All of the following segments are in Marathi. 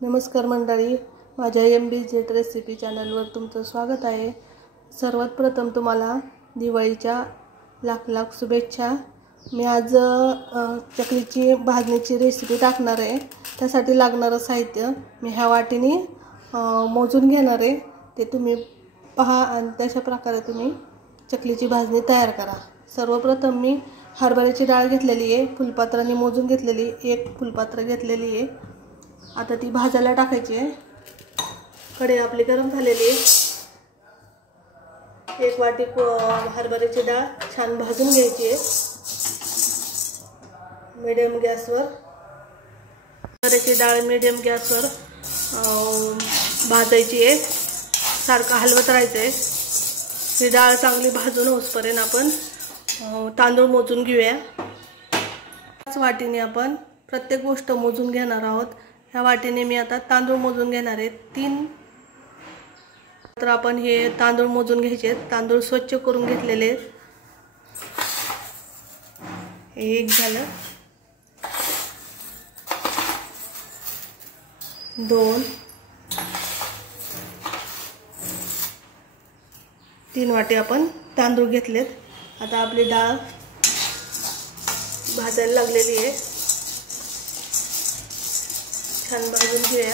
नमस्कार मंडळी, माझ्या MBZ रेसिपी चॅनलवर तुमचं स्वागत आहे। सर्वात प्रथम तुम्हाला दिवाळीच्या लाख लाख शुभेच्छा। मी आज चकलीची भाजणीची रेसिपी टाकणार आहे। त्यासाठी लागणारे साहित्य मी ह्या वाटीने मोजून घेणार आहे। ते तुम्ही पहा आणि तशा प्रकारे तुम्ही चकलीची भाजणी तयार करा। सर्वप्रथम मी हरभऱ्याची डाळ घेतलेली आहे, फुलपात्राने मोजून घेतलेली, एक फुलपात्र घेतलेली आहे। आता ती भाजायला टाकायची आहे। कढई आपली गरम झालेली आहे। एक वाटी हरभऱ्याची डाळ छान भाजून घ्यायची आहे मीडियम गॅसवर। हरभऱ्याची डाळ मीडियम गॅसवर भाजायची आहे, सारखं हलवत राहायचं आहे। ही डाळ चांगली भाजून होईपर्यंत आपण तांदूळ मोजून घेऊया। त्याच वाटीने आपण प्रत्येक गोष्ट मोजून घेणार आहोत। ह्या वाटीने मी आता तांदूळ मोजून घेणार आहे। 3 तर आपण हे तांदूळ मोजून घ्यायचे। तांदूळ स्वच्छ करून घेतलेले। एक झालं, 2, 3 वाटी आपण तांदूळ घेतलेत। आता आपली डाळ भाजायला लागलेली आहे, छान भाजून घेऊया।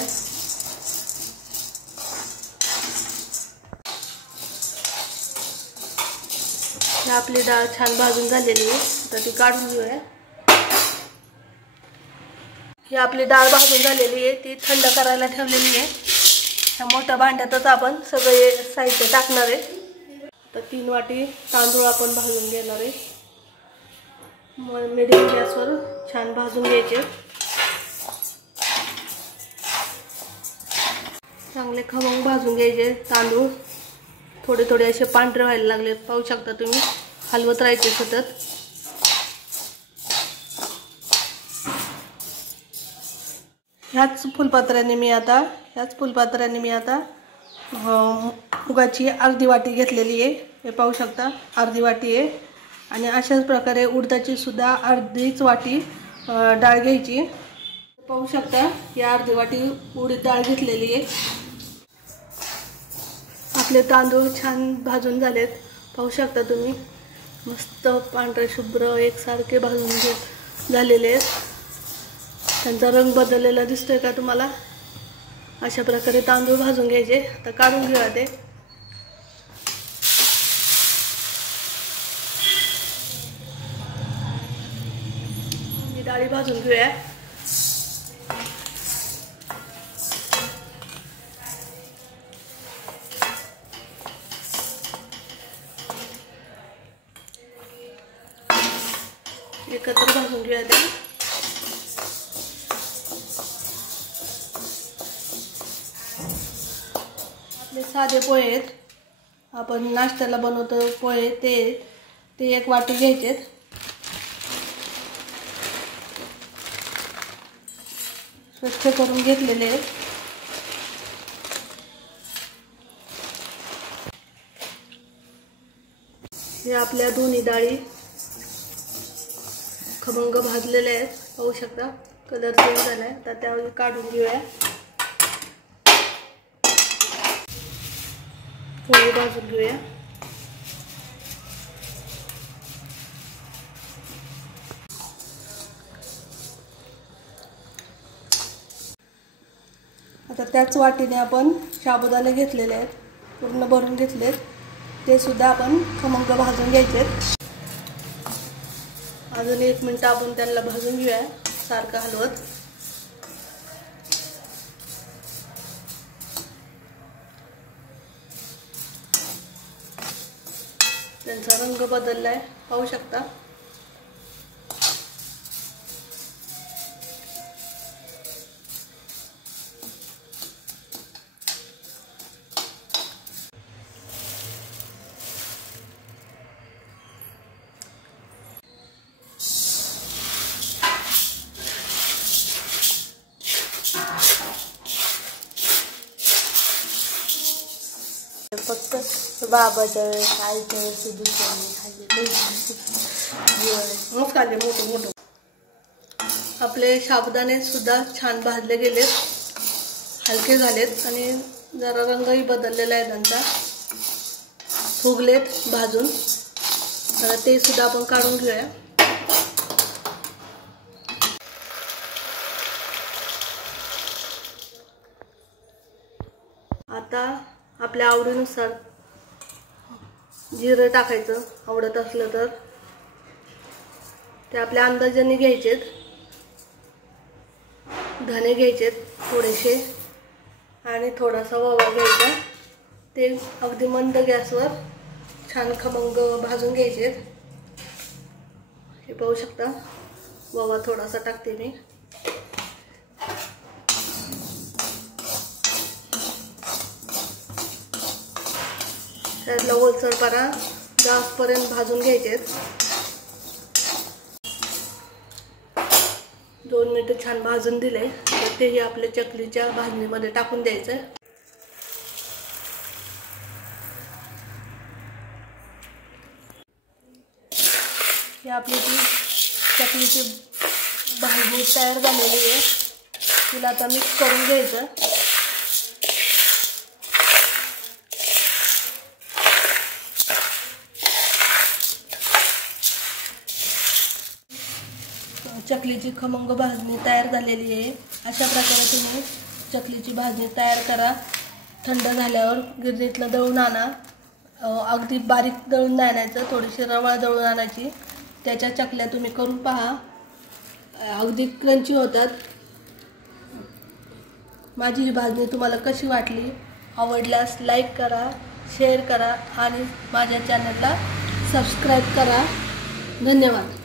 आपली डाळ छान भाजून झालेली आहे, आता ती काढून घेऊया। ही आपली डाळ भाजून झालेली आहे, ती थंड करायला ठेवलेली आहे। त्या मोठ्या भांड्यातच आपण सगळे साहित्य टाकणार आहे। तर 3 वाटी तांदूळ आपण भाजून घेणार आहे। मीडियम गॅसवर छान भाजून घ्यायचे। चांगले खमंग भाजून घ्यायचे। तांदूळ थोडे थोडे असे पांढरे व्हायला लागले, पाहू शकता तुम्ही। हलवत राहायचे सतत। ह्याच फुलपात्राने मी आता मुगाची अर्धी वाटी घेतलेली आहे, हे पाहू शकता अर्धी वाटी आहे। आणि अशाच प्रकारे उडदाची सुद्धा अर्धीच वाटी डाळ घ्यायची, पाहू शकता। या अर्धी वाटी उडीद डाळ घेतलेली आहे। आपले तांदूळ छान भाजून झालेत, पाहू शकता तुम्ही। मस्त पांढरे शुभ्र एकसारखे भाजून झालेले आहेत। त्यांचा रंग बदललेला दिसतोय का तुम्हाला? अशा प्रकारे तांदूळ भाजून घ्यायचे। आता काढून घेऊया ते। ही डाळी भाजून घेऊया। एकत्र भाजून घेऊया ते। आपले साधे पोहे आहेत, आपण नाश्त्याला बनवतो पोहे, ते 1 वाटी घ्यायचे। स्वच्छ करून घेतलेले आहेत। हे आपल्या दोन्ही डाळी खमंग भाजलेले आहेत, पाहू शकता। कलर चेंज झालाय, तर त्यावर काढून घेऊया। पोहे भाजून घेऊया। आता त्याच वाटीने आपण साबुदाणे घेतलेले आहेत, पूर्ण भरून घेतलेत, ते सुद्धा आपण खमंग भाजून घ्यायचे। अजून 1 मिनिट आपण त्यांना भाजून घेऊया, सारखं हलवत। त्यांचा रंग बदललाय, पाहू शकता। फक्त बाबाच्या वेळेस आईच्या वेळेस दुसऱ्या खाल्ले मोठं। आपले साबुदाणे सुद्धा छान भाजले गेलेत। हलके झालेत आणि जरा रंगही बदललेला आहे त्यांचा, फुगलेत भाजून. आता ते सुद्धा आपण काढून घेऊया. आता आपल्या आवडीनुसार जिरं टाकायचं, आवडत असलं तर ते आपल्या अंदाजाने घ्यायचेत. धने घ्यायचेत थोडेसे आणि थोडासा ओवा घ्यायचा. ते अगदी मंद गॅसवर छान खमंग भाजून घ्यायचेत. हे पाहू शकता, ओवा थोडासा टाकते मी. त्यातला ओलसरपणा जास्तपर्यंत भाजून घ्यायचेत. 2 मिनिटं छान भाजून दिले तर तेही आपल्या चकलीच्या भाजणीमध्ये टाकून द्यायचं. ही आपली ती चकलीची भाजणी तयार झालेली आहे. तिला आता मिक्स करून घ्यायचं. चकलीची खमंग भाजणी तयार झालेली आहे. अशा प्रकारे तुम्ही चकलीची भाजणी तयार करा. थंड झाल्यावर गिरणीतलं दळून आणा. अगदी बारीक दळून नाही आणायचं, थोडीशी रवाळ दळून आणायची. त्याच्या चकल्या तुम्ही करून पहा, अगदी क्रंची होतात. माझी ही भाजणी तुम्हाला कशी वाटली? आवडल्यास लाईक करा, शेअर करा आणि माझ्या चॅनलला सबस्क्राईब करा. धन्यवाद.